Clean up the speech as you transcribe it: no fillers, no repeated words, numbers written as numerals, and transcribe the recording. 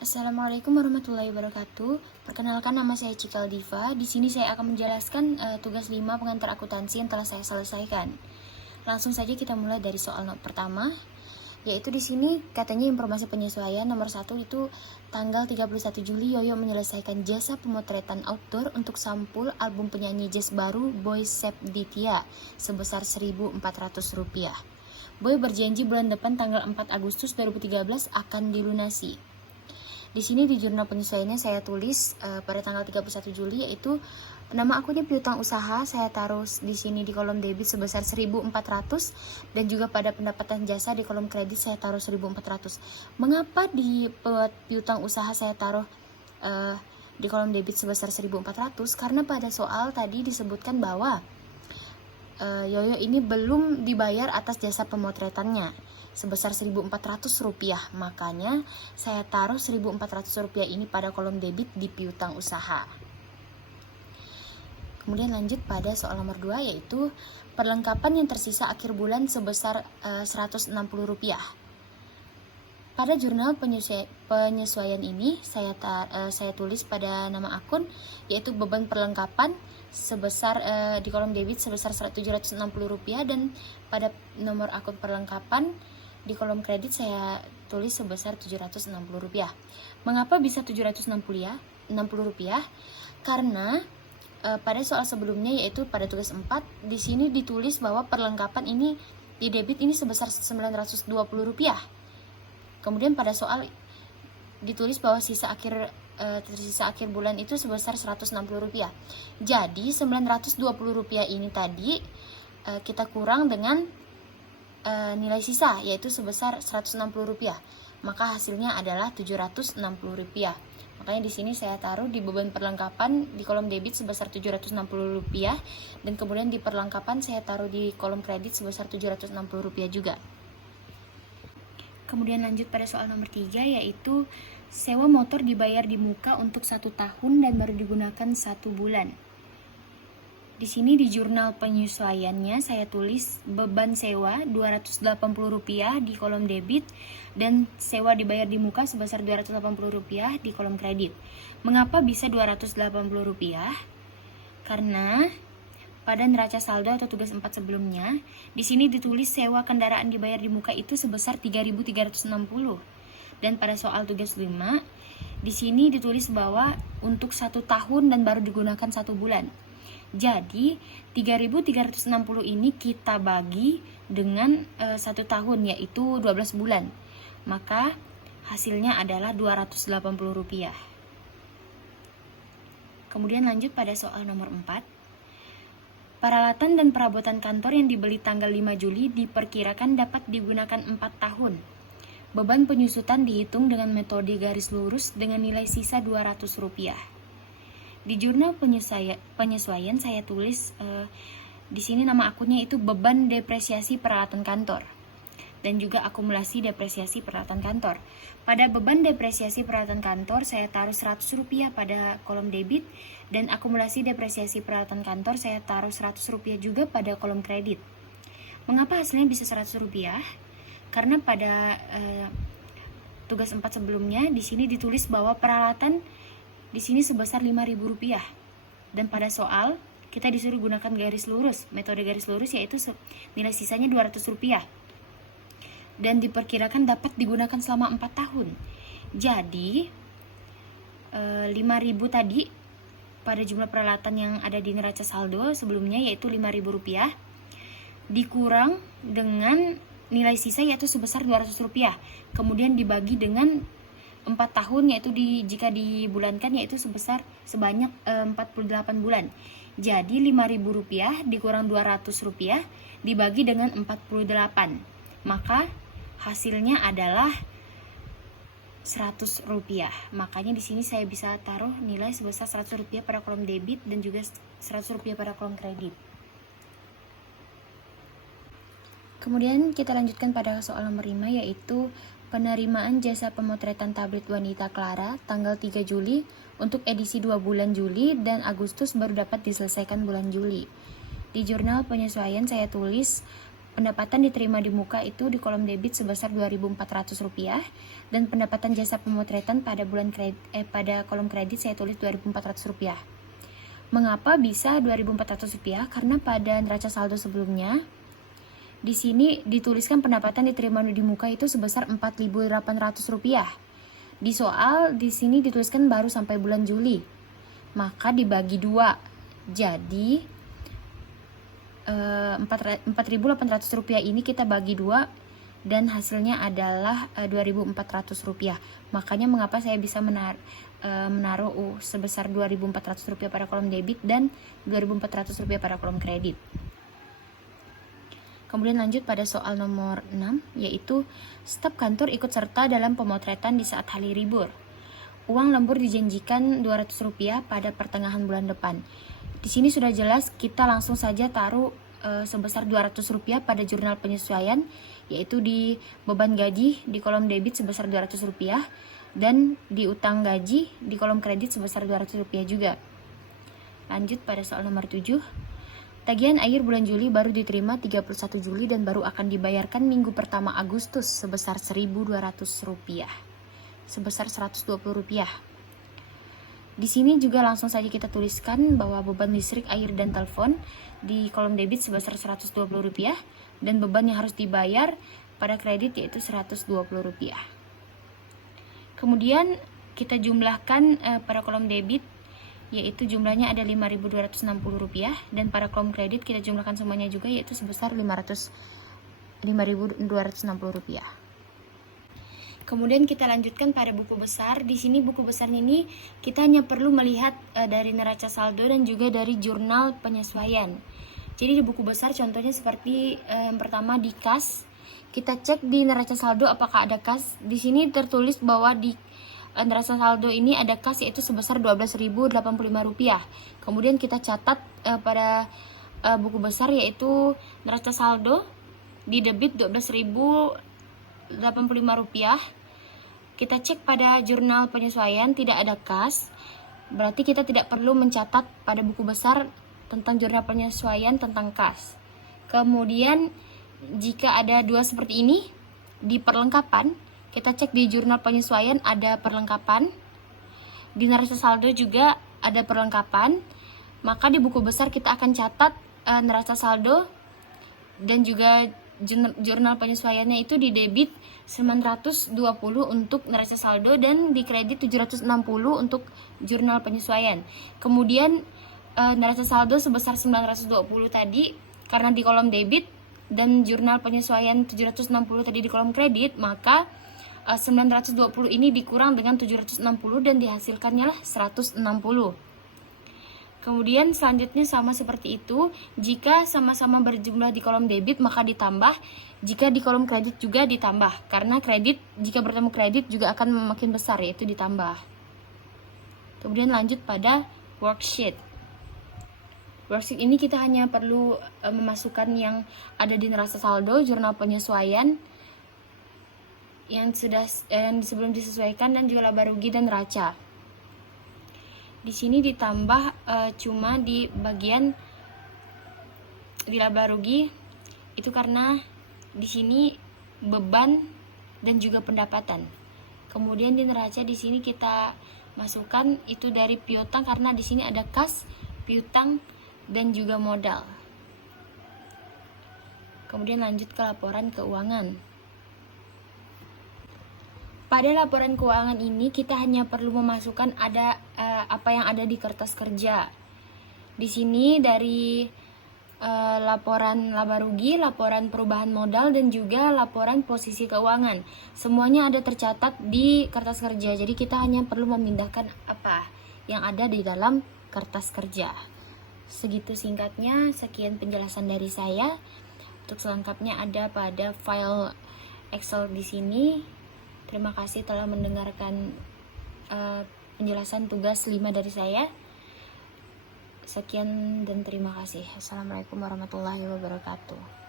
Assalamualaikum warahmatullahi wabarakatuh. Perkenalkan, nama saya Cikal Diva. Di sini saya akan menjelaskan tugas 5 pengantar akuntansi yang telah saya selesaikan. Langsung saja kita mulai dari soal pertama, yaitu di sini katanya informasi penyesuaian nomor 1 itu tanggal 31 Juli Yoyo menyelesaikan jasa pemotretan outdoor untuk sampul album penyanyi jazz baru Boy Sepditya sebesar Rp1.400. Boy berjanji bulan depan tanggal 4 Agustus 2013 akan dilunasi. Di sini di jurnal penyesuaiannya saya tulis pada tanggal 31 Juli yaitu nama akunnya piutang usaha saya taruh di sini di kolom debit sebesar 1.400 dan juga pada pendapatan jasa di kolom kredit saya taruh 1.400. Mengapa di piutang usaha saya taruh di kolom debit sebesar 1.400? Karena pada soal tadi disebutkan bahwa Yoyo ini belum dibayar atas jasa pemotretannya sebesar Rp1.400, makanya saya taruh Rp1.400 ini pada kolom debit di piutang usaha. Kemudian lanjut pada soal nomor 2 yaitu perlengkapan yang tersisa akhir bulan sebesar Rp160. Pada jurnal penyesuaian ini saya tulis pada nama akun yaitu beban perlengkapan sebesar di kolom debit sebesar Rp760 dan pada nomor akun perlengkapan di kolom kredit saya tulis sebesar Rp760. Mengapa bisa Rp760? Karena pada soal sebelumnya yaitu pada tugas 4 di sini ditulis bahwa perlengkapan ini di debit ini sebesar Rp920. Kemudian pada soal ditulis bahwa tersisa akhir bulan itu sebesar Rp160. Jadi Rp920 ini tadi kita kurang dengan nilai sisa yaitu sebesar Rp160. Maka hasilnya adalah Rp760. Makanya di sini saya taruh di beban perlengkapan di kolom debit sebesar Rp760 dan kemudian di perlengkapan saya taruh di kolom kredit sebesar Rp760 juga. Kemudian lanjut pada soal nomor 3 yaitu sewa motor dibayar di muka untuk 1 tahun dan baru digunakan 1 bulan. Di sini di jurnal penyesuaiannya saya tulis beban sewa Rp280 di kolom debit dan sewa dibayar di muka sebesar Rp280 di kolom kredit. Mengapa bisa Rp280? Karena pada neraca saldo atau tugas 4 sebelumnya, di sini ditulis sewa kendaraan dibayar di muka itu sebesar Rp3.360. Dan pada soal tugas 5, di sini ditulis bahwa untuk 1 tahun dan baru digunakan 1 bulan. Jadi, Rp3.360 ini kita bagi dengan 1 tahun yaitu 12 bulan. Maka hasilnya adalah Rp280. Kemudian lanjut pada soal nomor 4. Peralatan dan perabotan kantor yang dibeli tanggal 5 Juli diperkirakan dapat digunakan 4 tahun. Beban penyusutan dihitung dengan metode garis lurus dengan nilai sisa Rp200. Di jurnal penyesuaian saya tulis di sini nama akunnya itu beban depresiasi peralatan kantor dan juga akumulasi depresiasi peralatan kantor. Pada beban depresiasi peralatan kantor saya taruh Rp100 pada kolom debit dan akumulasi depresiasi peralatan kantor saya taruh Rp100 juga pada kolom kredit. Mengapa hasilnya bisa Rp100? Karena pada tugas 4 sebelumnya di sini ditulis bahwa peralatan di sini sebesar Rp5.000 dan pada soal kita disuruh gunakan garis lurus, metode garis lurus yaitu nilai sisanya Rp200 dan diperkirakan dapat digunakan selama 4 tahun. Jadi Rp5.000 tadi pada jumlah peralatan yang ada di neraca saldo sebelumnya yaitu Rp5.000 dikurang dengan nilai sisa yaitu sebesar Rp200, kemudian dibagi dengan 4 tahun yaitu jika dibulankan yaitu sebanyak 48 bulan. Jadi Rp5.000 dikurang Rp200 dibagi dengan 48. Maka hasilnya adalah Rp100. Makanya di sini saya bisa taruh nilai sebesar Rp100 pada kolom debit dan juga Rp100 pada kolom kredit. Kemudian kita lanjutkan pada soal nomor 5 yaitu penerimaan jasa pemotretan tablet wanita Clara tanggal 3 Juli untuk edisi 2 bulan Juli dan Agustus baru dapat diselesaikan bulan Juli. Di jurnal penyesuaian saya tulis pendapatan diterima di muka itu di kolom debit sebesar Rp2.400 dan pendapatan jasa pemotretan pada pada kolom kredit saya tulis Rp2.400. Mengapa bisa Rp2.400? Karena pada neraca saldo sebelumnya di sini dituliskan pendapatan diterima di muka itu sebesar Rp4.800. Di soal di sini dituliskan baru sampai bulan Juli. Maka dibagi 2. Jadi Rp4.800 ini kita bagi 2 dan hasilnya adalah Rp2.400. Makanya mengapa saya bisa menaruh sebesar Rp2.400 pada kolom debit dan Rp2.400 pada kolom kredit. Kemudian lanjut pada soal nomor 6, yaitu staf kantor ikut serta dalam pemotretan di saat hari libur. Uang lembur dijanjikan Rp200 pada pertengahan bulan depan. Di sini sudah jelas, kita langsung saja taruh sebesar Rp200 pada jurnal penyesuaian, yaitu di beban gaji di kolom debit sebesar Rp200 dan di utang gaji di kolom kredit sebesar Rp200 juga. Lanjut pada soal nomor 7. Tagihan air bulan Juli baru diterima 31 Juli dan baru akan dibayarkan minggu pertama Agustus sebesar Rp1.200. Sebesar Rp120. Di sini juga langsung saja kita tuliskan bahwa beban listrik, air, dan telepon di kolom debit sebesar Rp120 dan beban yang harus dibayar pada kredit yaitu Rp120. Kemudian kita jumlahkan pada kolom debit, yaitu jumlahnya ada Rp5.260 dan pada kolom kredit kita jumlahkan semuanya juga yaitu sebesar Rp5.260. Kemudian kita lanjutkan pada buku besar. Di sini buku besar ini kita hanya perlu melihat dari neraca saldo dan juga dari jurnal penyesuaian. Jadi di buku besar contohnya seperti yang pertama di kas, kita cek di neraca saldo apakah ada kas. Di sini tertulis bahwa di neraca saldo ini ada kas yaitu sebesar Rp12.085. Kemudian kita catat pada buku besar yaitu neraca saldo di debit Rp12.085. Kita cek pada jurnal penyesuaian tidak ada kas, berarti kita tidak perlu mencatat pada buku besar tentang jurnal penyesuaian tentang kas. Kemudian jika ada dua seperti ini di perlengkapan, kita cek di jurnal penyesuaian ada perlengkapan, di neraca saldo juga ada perlengkapan, maka di buku besar kita akan catat neraca saldo dan juga jurnal penyesuaiannya itu di debit 920 untuk neraca saldo dan di kredit 760 untuk jurnal penyesuaian. Kemudian neraca saldo sebesar 920 tadi karena di kolom debit dan jurnal penyesuaian 760 tadi di kolom kredit, maka 920 ini dikurang dengan 760 dan dihasilkannya lah 160. Kemudian selanjutnya sama seperti itu, jika sama-sama berjumlah di kolom debit maka ditambah, jika di kolom kredit juga ditambah, karena kredit jika bertemu kredit juga akan makin besar yaitu ditambah. Kemudian lanjut pada worksheet. Worksheet ini kita hanya perlu memasukkan yang ada di neraca saldo, jurnal penyesuaian yang sudah sebelum disesuaikan dan juga laba rugi dan neraca. Di sini ditambah cuma di bagian di laba rugi itu karena di sini beban dan juga pendapatan. Kemudian di neraca di sini kita masukkan itu dari piutang karena di sini ada kas, piutang dan juga modal. Kemudian lanjut ke laporan keuangan. Pada laporan keuangan ini kita hanya perlu memasukkan apa yang ada di kertas kerja. Di sini dari laporan laba rugi, laporan perubahan modal dan juga laporan posisi keuangan. Semuanya ada tercatat di kertas kerja. Jadi kita hanya perlu memindahkan apa yang ada di dalam kertas kerja. Segitu singkatnya, sekian penjelasan dari saya. Untuk selengkapnya ada pada file Excel di sini. Terima kasih telah mendengarkan penjelasan tugas 5 dari saya. Sekian dan terima kasih. Assalamualaikum warahmatullahi wabarakatuh.